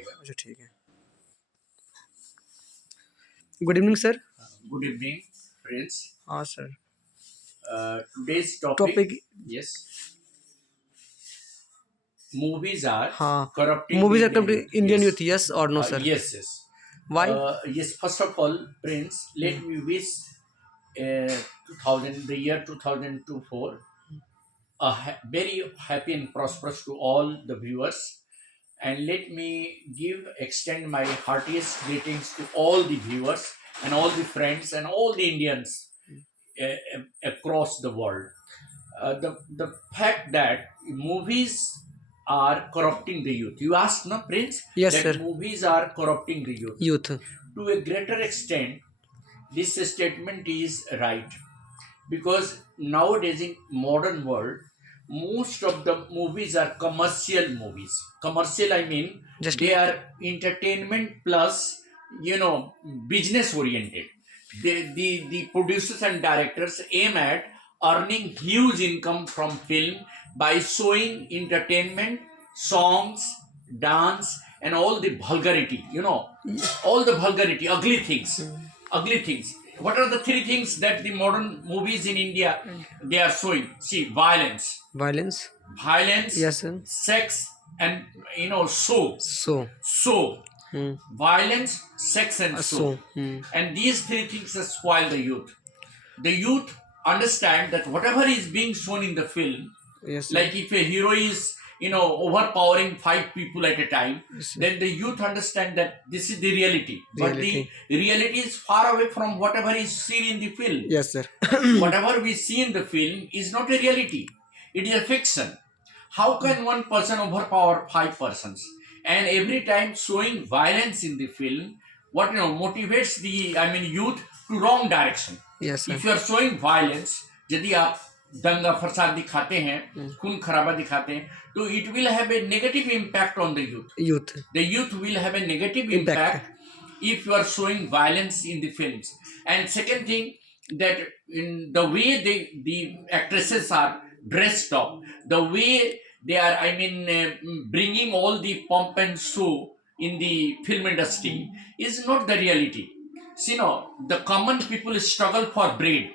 रहेगा। अच्छा ठीक है। Good evening sir. Good evening friends. हाँ sir. Today's topic, topic yes, movies are हाँ, corrupting the movies are Indian complete youth. Indian Yes. Youth, yes और no sir? Yes, yes. Why? Yes, first of all, Prince, let me wish 2000, the year 2024, very happy and prosperous to all the viewers. And let me extend my heartiest greetings to all the viewers and all the friends and all the Indians across the world. The fact that movies are corrupting the youth. You asked, no, Prince, Yes, that sir. movies are corrupting the youth. Youth To a greater extent, this statement is right because nowadays in modern world, most of the movies are commercial movies. Commercial, I mean, Just they are entertainment plus, business oriented. The producers and directors aim at earning huge income from film by showing entertainment, songs, dance, and all the vulgarity, all the vulgarity, ugly things. Ugly things. What are the three things that the modern movies in India they are showing? See, violence, violence. violence, Yes, sir. sex, and so Hmm. violence, sex, and So and these three things spoil the youth. The youth understand that whatever is being shown in the film, yes, sir. like if a hero is overpowering 5 people at a time, Yes, sir. then the youth understand that this is the reality. But Reality. the reality is far away from whatever is seen in the film. Yes, sir. Whatever we see in the film is not a reality, it is a fiction. How can one person overpower 5 persons? And every time showing violence in the film, what motivates the youth to wrong direction. Yes, sir. If you are showing violence, यदि आप दंगा फसाद दिखाते हैं, खून खराबा दिखाते हैं, तो it will have a negative impact on the youth. The youth will have a negative impact if you are showing violence in the films. And second thing, that in the way the actresses are dressed up, the way they are, bringing all the pomp and show in the film industry is not the reality. See, the common people struggle for bread.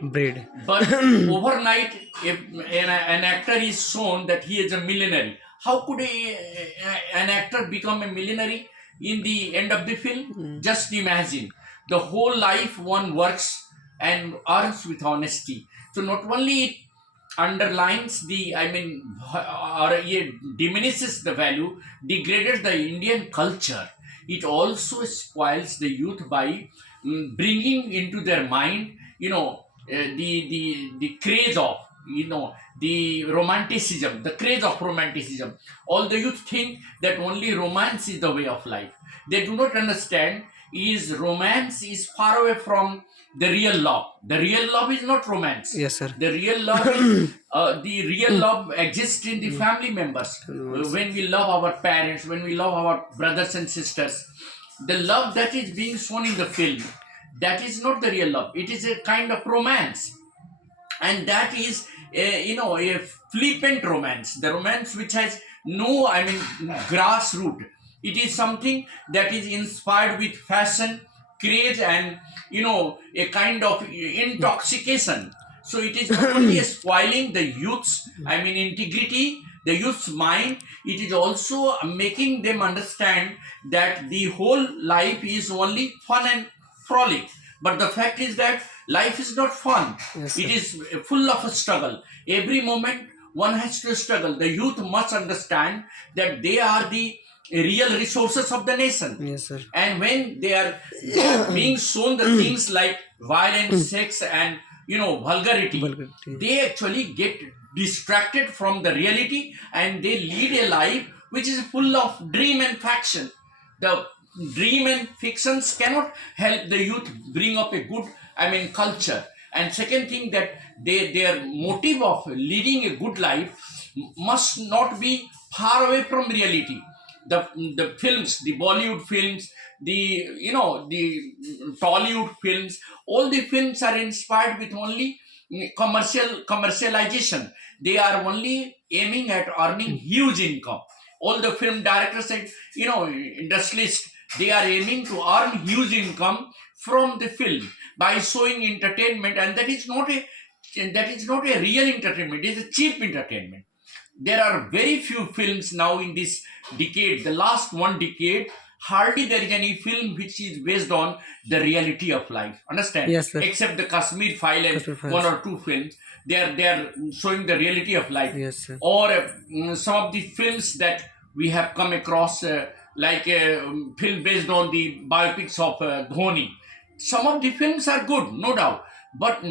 But overnight, if an actor is shown that he is a millionaire, how could an actor become a millionaire in the end of the film? Just imagine the whole life one works and earns with honesty. So not only it underlines or it diminishes the value, degrades the Indian culture, it also spoils the youth by bringing into their mind, the craze of, the romanticism, the craze of romanticism. All the youth think that only romance is the way of life. They do not understand is romance is far away from the real love. The real love is not romance. Yes, sir. The real love is the real love exists in the family members. When we love our parents, when we love our brothers and sisters, the love that is being shown in the film, that is not the real love. It is a kind of romance, and that is a flippant romance, the romance which has no grassroot. It is something that is inspired with fashion, craze, and a kind of intoxication. So it is not only spoiling the youth's integrity, the youth's mind, it is also making them understand that the whole life is only fun and frolic. But the fact is that life is not fun. Yes, it is full of a struggle. Every moment one has to struggle. The youth must understand that they are the real resources of the nation. Yes, sir. And when they are being shown the things like violence, sex, and vulgarity, they actually get distracted from the reality and they lead a life which is full of dream and fiction. The dream and fictions cannot help the youth bring up a good culture. And second thing, that their motive of leading a good life must not be far away from reality. The films, the Bollywood films, the Tollywood films, all the films are inspired with only commercialization. They are only aiming at earning huge income. all the film directors and industrialists, they are aiming to earn huge income from the film by showing entertainment, and that is not a real entertainment. It is a cheap entertainment. There are very few films now in this decade, the last one decade. Hardly there is any film which is based on the reality of life. Understand? Yes, sir. Except the Kashmir File and Kashmir Files. one or two films, they are showing the reality of life. Yes, sir. Or some of the films that we have come across, like a film based on the biopics of Dhoni. Some of the films are good, no doubt. But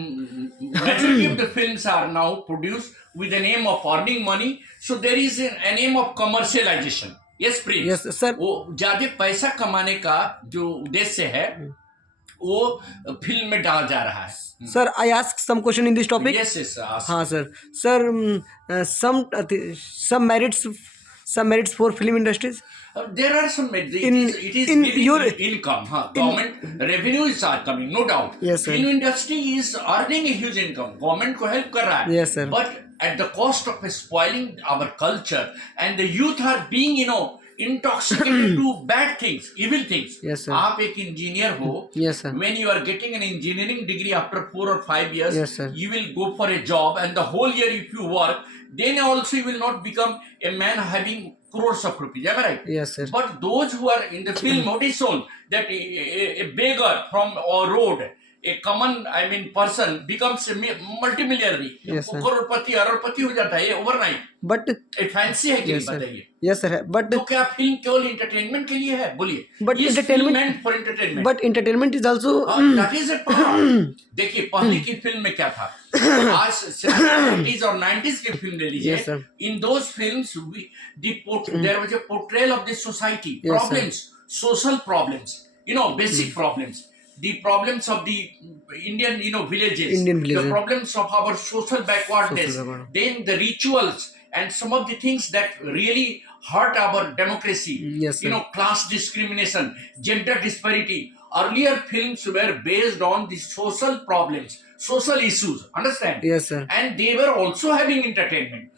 majority of the films are now produced with the aim of earning money. So there is an aim of commercialization. Yes, Prince. Yes, sir. वो ज्यादा पैसा कमाने का जो उद्देश्य है वो film में डाला जा रहा है. Sir, I ask some question in this topic. Yes, yes, ask. हाँ sir. Sir, some merits for film industries. There are some it is in giving your- income. Government revenues are coming, no doubt. Yes, sir. Film industry is earning a huge income. Government को help कर रहा है. Yes, sir. But at the cost of spoiling our culture, and the youth are being intoxicated to bad things, evil things. Yes, sir. आप एक engineer हो. Yes, sir. When you are getting an engineering degree after 4 or 5 years, Yes, sir. you will go for a job, and the whole year if you work, then also you will not become a man having crores of rupees. Am I right? Yes, sir. But those who are in the film, what is shown that a beggar from a road, a common person becomes a multimillionaire. Yes, sir. करोड़पति अरबपति हो जाता है overnight. But एक fancy है कि yes, नहीं sir. बताइए. Yes, sir. But तो क्या फिल्म केवल entertainment के लिए है? बोलिए. But Yes, entertainment- film meant for entertainment. but entertainment is also that is a part. देखिए पहले की फिल्म में क्या था. आज 70s और 90s की फिल्म ले लीजिए. Yes, sir. In those films, there was a portrayal of the society, Yes, problems, social problems, basic problems. The problems of the Indian, villages, the problems of our social backwardness, Social backward. then the rituals and some of the things that really hurt our democracy, Yes, sir. class discrimination, gender disparity. Earlier films were based on the social problems, social issues, understand? Yes, sir. And they were also having entertainment.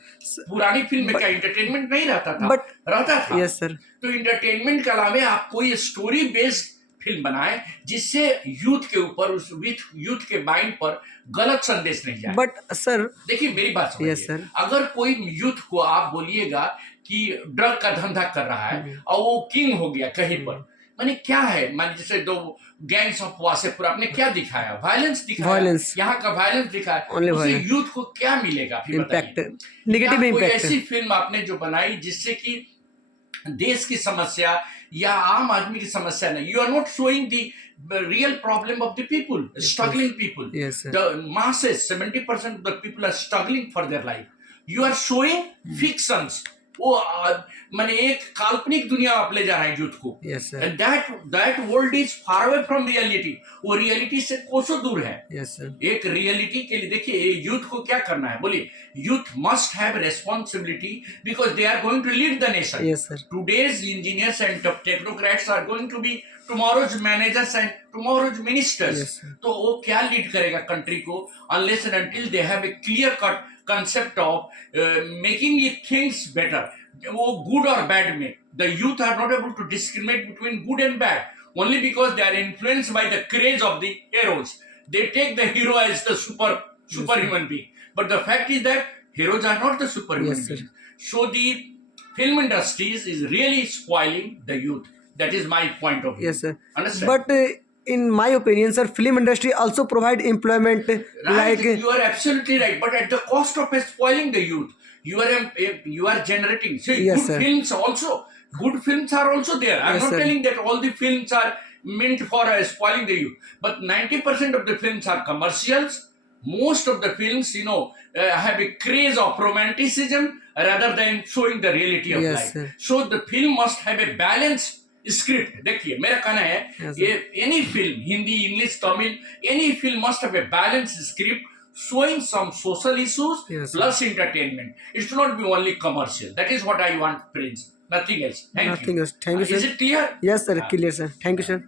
पुरानी film में क्या entertainment नहीं रहता था, But रहता था. yes, sir. तो entertainment के अलावे आप कोई स्टोरी बेस्ड फिल्म बनाए जिससे यूथ के ऊपर यूथ के माइंड पर गलत संदेश नहीं जाए. But sir, देखिए मेरी बात सुनिए. Yes, sir. अगर कोई यूथ को आप बोलिएगा कि ड्रग का धंधा कर रहा है और वो किंग हो गया कहीं पर, माने क्या है, माने जैसे दो गैंग्स ऑफ वासेपुर आपने क्या दिखाया, वायलेंस दिखाया, Violence. यहाँ का वायलेंस दिखाया, Only उससे violence. यूथ को क्या मिलेगा फिर impact, बताइए. negative या कोई impact. ऐसी फिल्म आपने जो बनाई जिससे कि देश की समस्या या आम आदमी की समस्या नहीं, you are not showing the real problem of the people, struggling people, Yes, sir. The masses, 70% of the people are struggling for their life. You are showing fictions. वो माने एक काल्पनिक दुनिया आप ले जा रहे हैं यूथ को. Yes, sir. And that world is far away from reality. वो रियलिटी से कोसों दूर है. Yes, sir. एक रियलिटी के लिए देखिए यूथ को क्या करना है, बोलिए. Youth must have responsibility because they are going to lead the nation. Yes, sir. Today's engineers and technocrats are going to be tomorrow's managers and tomorrow's ministers. Yes, sir. तो वो क्या लीड करेगा country को unless and until they have a clear cut concept of making it things better. वो good or bad में the youth are not able to discriminate between good and bad only because they are influenced by the craze of the heroes. They take the hero as the superhuman being, but the fact is that heroes are not the superhuman Yes, sir. beings. So the film industries is really spoiling the youth. That is my point of view. Yes, sir. Understand? But in my opinion, sir, film industry also provide employment. Right, Like you are absolutely right, but at the cost of spoiling the youth. You are generating. See, Yes, good sir. films also. Good films are also there. I'm Yes, not sir. telling that all the films are meant for spoiling the youth, but 90% of the films are commercials. Most of the films, have a craze of romanticism rather than showing the reality of Yes, life. sir. So the film must have a balanced script. देखिए मेरा कहना है Yes, ये any film, Hindi, English, Tamil, any film must have a balanced script showing some social issues Yes, sir. plus entertainment. It should not be only commercial. That is what I want, Prince. Nothing else. Thank nothing you. else. Thank you, Is sir. it clear? Yes, sir. Clear, sir. Thank you, sir.